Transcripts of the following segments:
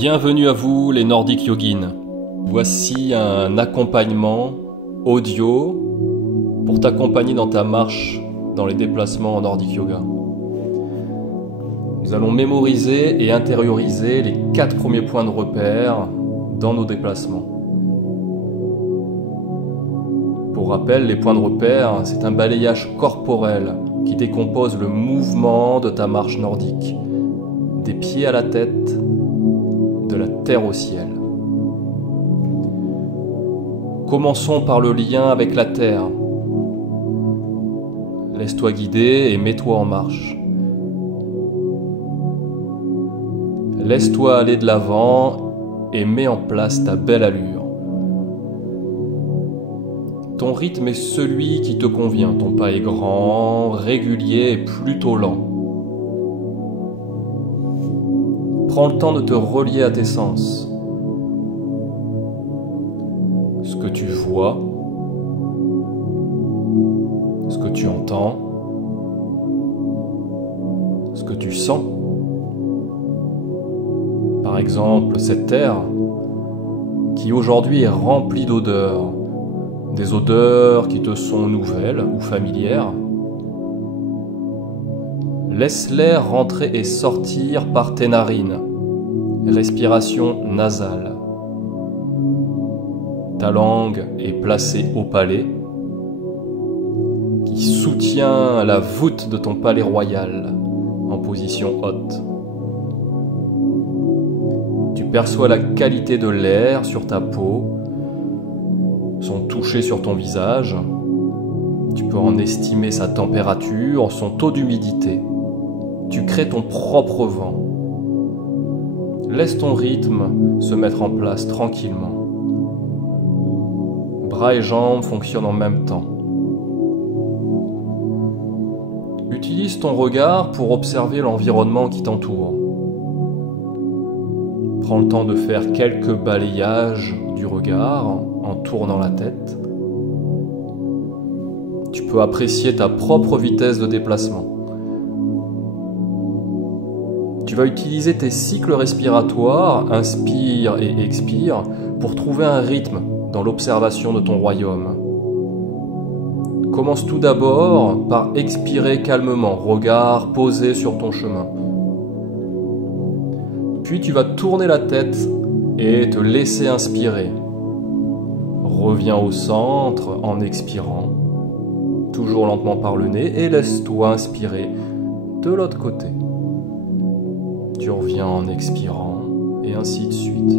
Bienvenue à vous les Nordic Yogins. Voici un accompagnement audio pour t'accompagner dans ta marche dans les déplacements en Nordic Yoga. Nous allons mémoriser et intérioriser les 4 premiers points de repère dans nos déplacements. Pour rappel, les points de repère, c'est un balayage corporel qui décompose le mouvement de ta marche nordique, des pieds à la tête, de la terre au ciel. Commençons par le lien avec la terre. Laisse-toi guider et mets-toi en marche. Laisse-toi aller de l'avant et mets en place ta belle allure. Ton rythme est celui qui te convient. Ton pas est grand, régulier et plutôt lent. Prends le temps de te relier à tes sens. Ce que tu vois, ce que tu entends, ce que tu sens. Par exemple, cette terre qui aujourd'hui est remplie d'odeurs, des odeurs qui te sont nouvelles ou familières. Laisse l'air rentrer et sortir par tes narines. Respiration nasale. Ta langue est placée au palais, qui soutient la voûte de ton palais royal en position haute. Tu perçois la qualité de l'air sur ta peau, son toucher sur ton visage. Tu peux en estimer sa température, son taux d'humidité. Tu crées ton propre vent. Laisse ton rythme se mettre en place tranquillement. Bras et jambes fonctionnent en même temps. Utilise ton regard pour observer l'environnement qui t'entoure. Prends le temps de faire quelques balayages du regard en tournant la tête. Tu peux apprécier ta propre vitesse de déplacement. Tu vas utiliser tes cycles respiratoires, inspire et expire, pour trouver un rythme dans l'observation de ton royaume. Commence tout d'abord par expirer calmement, regard posé sur ton chemin. Puis tu vas tourner la tête et te laisser inspirer. Reviens au centre en expirant, toujours lentement par le nez, et laisse-toi inspirer de l'autre côté. Tu reviens en expirant, et ainsi de suite.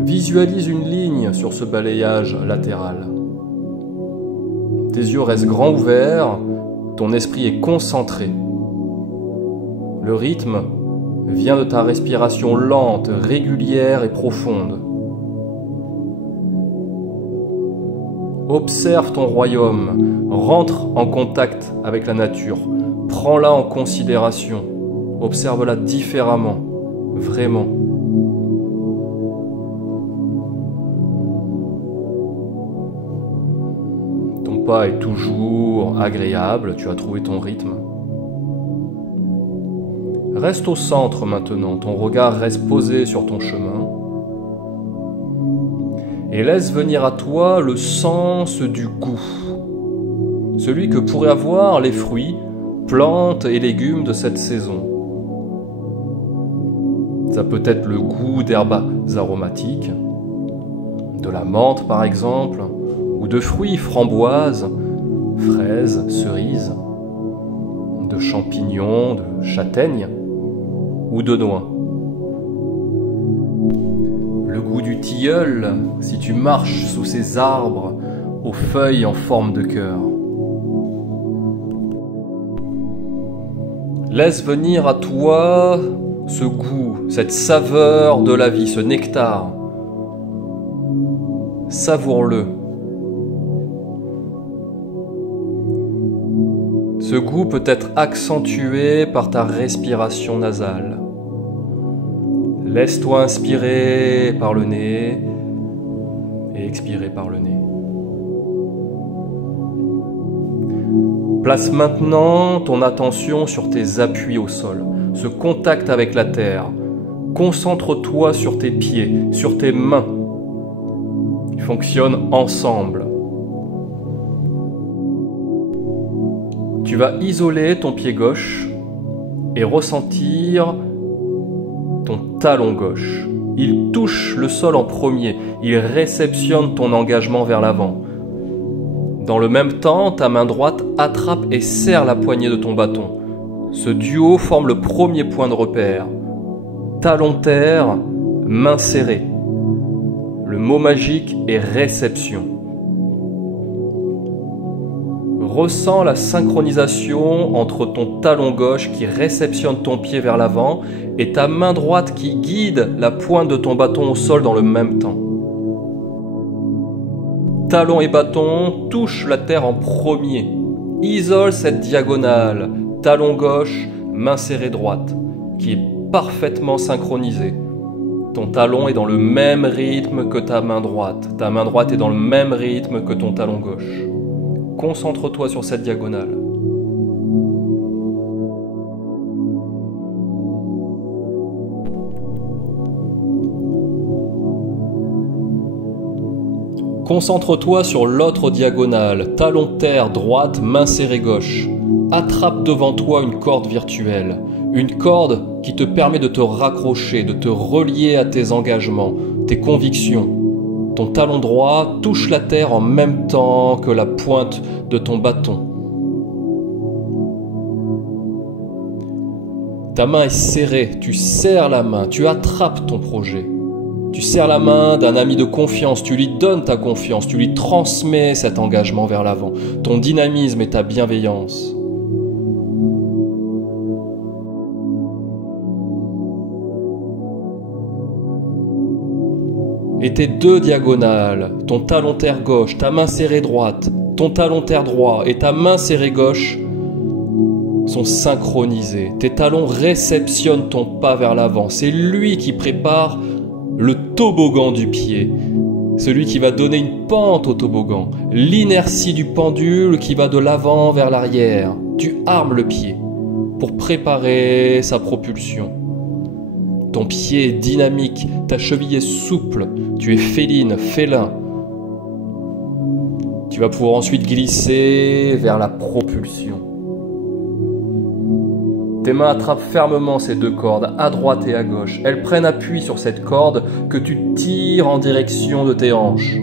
Visualise une ligne sur ce balayage latéral. Tes yeux restent grands ouverts, ton esprit est concentré. Le rythme vient de ta respiration lente, régulière et profonde. Observe ton royaume, rentre en contact avec la nature, prends-la en considération, observe-la différemment, vraiment. Ton pas est toujours agréable, tu as trouvé ton rythme. Reste au centre maintenant, ton regard reste posé sur ton chemin. Et laisse venir à toi le sens du goût, celui que pourraient avoir les fruits, plantes et légumes de cette saison. Ça peut être le goût d'herbes aromatiques, de la menthe par exemple, ou de fruits framboises, fraises, cerises, de champignons, de châtaignes ou de noix. Le goût du tilleul, si tu marches sous ces arbres aux feuilles en forme de cœur. Laisse venir à toi ce goût, cette saveur de la vie, ce nectar. Savoure-le. Ce goût peut être accentué par ta respiration nasale. Laisse-toi inspirer par le nez et expirer par le nez. Place maintenant ton attention sur tes appuis au sol, ce contact avec la terre. Concentre-toi sur tes pieds, sur tes mains. Ils fonctionnent ensemble. Tu vas isoler ton pied gauche et ressentir ton talon gauche. Il touche le sol en premier, il réceptionne ton engagement vers l'avant. Dans le même temps, ta main droite attrape et serre la poignée de ton bâton. Ce duo forme le premier point de repère. Talon terre, main serrée. Le mot magique est réception. Ressens la synchronisation entre ton talon gauche qui réceptionne ton pied vers l'avant et ta main droite qui guide la pointe de ton bâton au sol dans le même temps. Talon et bâton touchent la terre en premier. Isole cette diagonale, talon gauche, main serrée droite, qui est parfaitement synchronisée. Ton talon est dans le même rythme que ta main droite. Ta main droite est dans le même rythme que ton talon gauche. Concentre-toi sur cette diagonale. Concentre-toi sur l'autre diagonale, talon terre droite, main serrée gauche. Attrape devant toi une corde virtuelle, une corde qui te permet de te raccrocher, de te relier à tes engagements, tes convictions. Ton talon droit touche la terre en même temps que la pointe de ton bâton. Ta main est serrée, tu serres la main, tu attrapes ton projet. Tu serres la main d'un ami de confiance, tu lui donnes ta confiance, tu lui transmets cet engagement vers l'avant, ton dynamisme et ta bienveillance. Et tes deux diagonales, ton talon terre gauche, ta main serrée droite, ton talon terre droit et ta main serrée gauche sont synchronisés. Tes talons réceptionnent ton pas vers l'avant. C'est lui qui prépare le toboggan du pied, celui qui va donner une pente au toboggan, l'inertie du pendule qui va de l'avant vers l'arrière. Tu armes le pied pour préparer sa propulsion. Ton pied est dynamique, ta cheville est souple, tu es féline, félin. Tu vas pouvoir ensuite glisser vers la propulsion. Tes mains attrapent fermement ces deux cordes, à droite et à gauche. Elles prennent appui sur cette corde que tu tires en direction de tes hanches.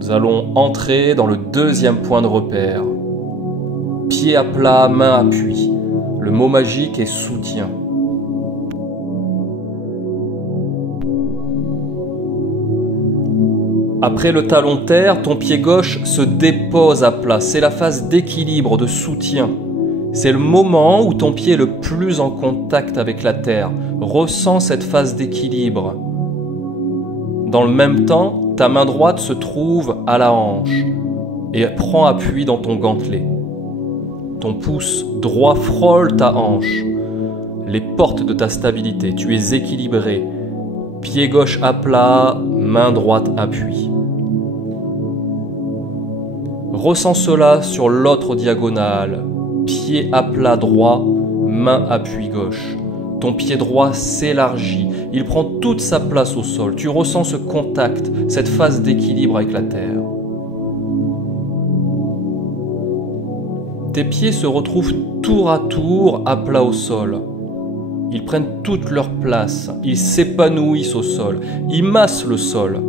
Nous allons entrer dans le deuxième point de repère. Pied à plat, main appui. Le mot magique est soutien. Après le talon terre, ton pied gauche se dépose à plat. C'est la phase d'équilibre, de soutien. C'est le moment où ton pied est le plus en contact avec la terre. Ressens cette phase d'équilibre. Dans le même temps, ta main droite se trouve à la hanche et prend appui dans ton gantelet. Ton pouce droit frôle ta hanche, les portes de ta stabilité. Tu es équilibré. Pied gauche à plat, main droite appui. Ressens cela sur l'autre diagonale. Pied à plat droit, main appui gauche. Ton pied droit s'élargit, il prend toute sa place au sol. Tu ressens ce contact, cette phase d'équilibre avec la terre. Tes pieds se retrouvent tour à tour à plat au sol. Ils prennent toute leur place, ils s'épanouissent au sol, ils massent le sol.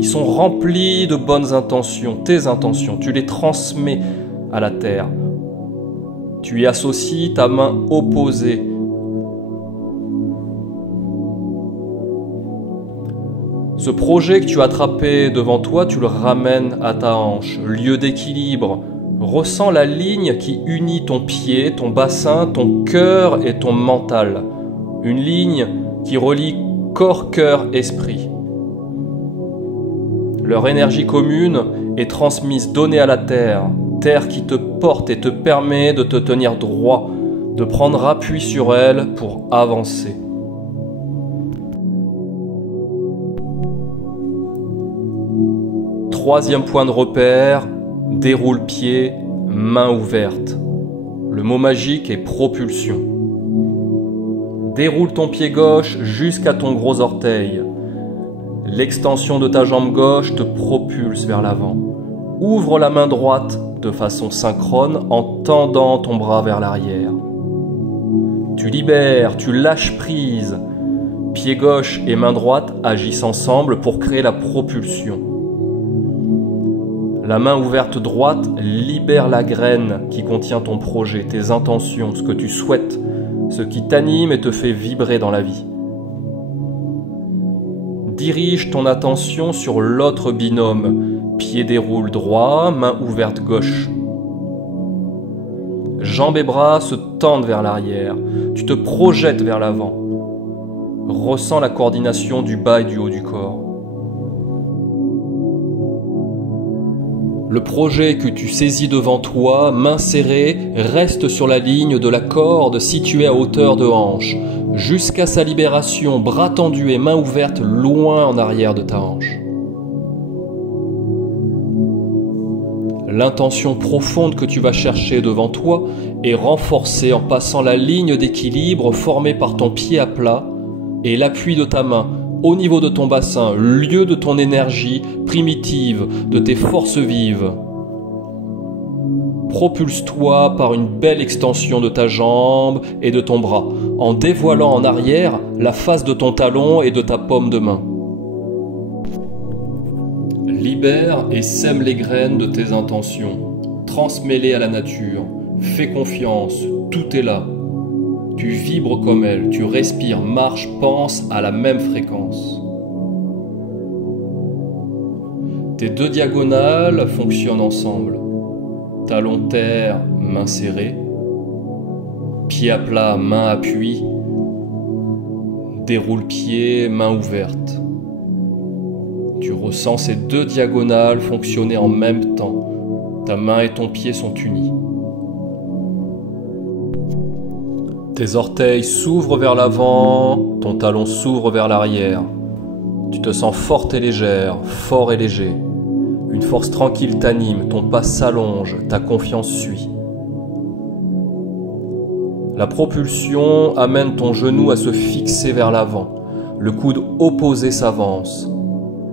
Ils sont remplis de bonnes intentions, tes intentions, tu les transmets à la terre. Tu y associes ta main opposée. Ce projet que tu as attrapé devant toi, tu le ramènes à ta hanche, lieu d'équilibre. Ressens la ligne qui unit ton pied, ton bassin, ton cœur et ton mental. Une ligne qui relie corps, cœur, esprit. Leur énergie commune est transmise, donnée à la terre. Terre qui te porte et te permet de te tenir droit, de prendre appui sur elle pour avancer. Troisième point de repère, déroule pied, main ouverte. Le mot magique est propulsion. Déroule ton pied gauche jusqu'à ton gros orteil. L'extension de ta jambe gauche te propulse vers l'avant. Ouvre la main droite de façon synchrone en tendant ton bras vers l'arrière. Tu libères, tu lâches prise. Pied gauche et main droite agissent ensemble pour créer la propulsion. La main ouverte droite libère la graine qui contient ton projet, tes intentions, ce que tu souhaites, ce qui t'anime et te fait vibrer dans la vie. Dirige ton attention sur l'autre binôme, pied déroule droit, main ouverte gauche. Jambes et bras se tendent vers l'arrière, tu te projettes vers l'avant. Ressens la coordination du bas et du haut du corps. Le projet que tu saisis devant toi, main serrée, reste sur la ligne de la corde située à hauteur de hanche, jusqu'à sa libération, bras tendus et main ouverte loin en arrière de ta hanche. L'intention profonde que tu vas chercher devant toi est renforcée en passant la ligne d'équilibre formée par ton pied à plat et l'appui de ta main au niveau de ton bassin, lieu de ton énergie primitive, de tes forces vives. Propulse-toi par une belle extension de ta jambe et de ton bras, en dévoilant en arrière la face de ton talon et de ta paume de main. Libère et sème les graines de tes intentions. Transmets-les à la nature. Fais confiance, tout est là. Tu vibres comme elle, tu respires, marches, penses à la même fréquence. Tes deux diagonales fonctionnent ensemble. Talon terre, main serrée. Pied à plat, main appui. Déroule pied, main ouverte. Tu ressens ces deux diagonales fonctionner en même temps. Ta main et ton pied sont unis. Tes orteils s'ouvrent vers l'avant, ton talon s'ouvre vers l'arrière. Tu te sens forte et légère, fort et léger. Une force tranquille t'anime, ton pas s'allonge, ta confiance suit. La propulsion amène ton genou à se fixer vers l'avant. Le coude opposé s'avance.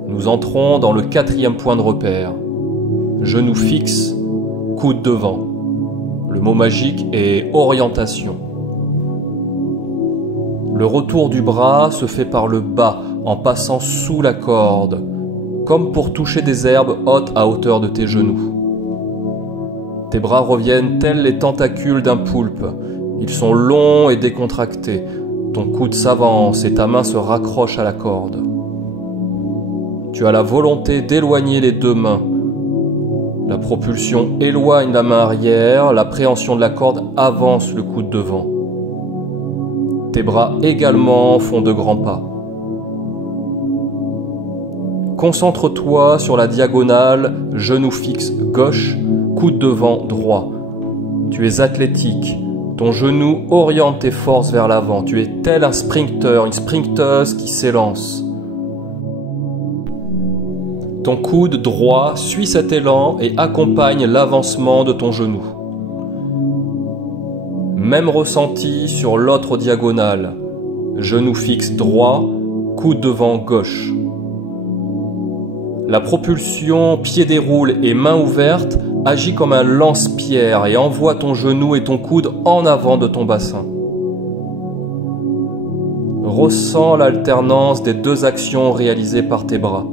Nous entrons dans le 4e point de repère. Genou fixe, coude devant. Le mot magique est orientation. Le retour du bras se fait par le bas, en passant sous la corde, comme pour toucher des herbes hautes à hauteur de tes genoux. Tes bras reviennent tels les tentacules d'un poulpe. Ils sont longs et décontractés. Ton coude s'avance et ta main se raccroche à la corde. Tu as la volonté d'éloigner les deux mains. La propulsion éloigne la main arrière, l'appréhension de la corde avance le coude devant. Tes bras également font de grands pas. Concentre-toi sur la diagonale, genou fixe gauche, coude devant droit. Tu es athlétique, ton genou oriente tes forces vers l'avant. Tu es tel un sprinter, une sprinteuse qui s'élance. Ton coude droit suit cet élan et accompagne l'avancement de ton genou. Même ressenti sur l'autre diagonale. Genou fixe droit, coude devant gauche. La propulsion pied déroule et main ouverte agit comme un lance-pierre et envoie ton genou et ton coude en avant de ton bassin. Ressens l'alternance des deux actions réalisées par tes bras.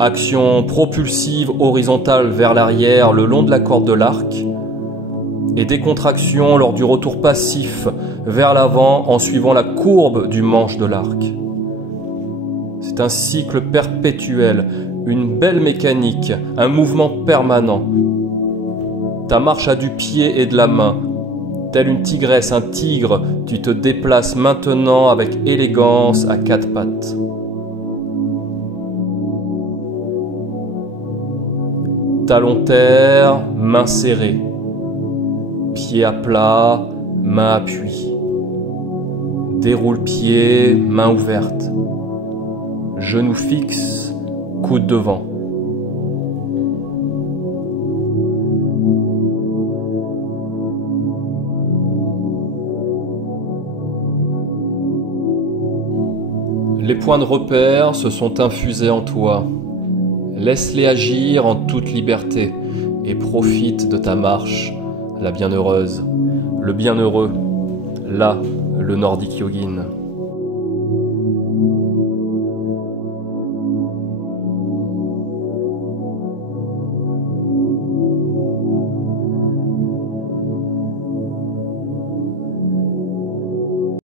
Action propulsive horizontale vers l'arrière le long de la corde de l'arc et décontraction lors du retour passif vers l'avant en suivant la courbe du manche de l'arc. C'est un cycle perpétuel, une belle mécanique, un mouvement permanent. Ta marche a du pied et de la main. Telle une tigresse, un tigre, tu te déplaces maintenant avec élégance à quatre pattes. Talon terre, main serrée. Pied à plat, main appui. Déroule pied, main ouverte. Genou fixe, coude devant. Les points de repère se sont infusés en toi. Laisse-les agir en toute liberté et profite de ta marche, la bienheureuse, le bienheureux, là, le Nordic Yogin.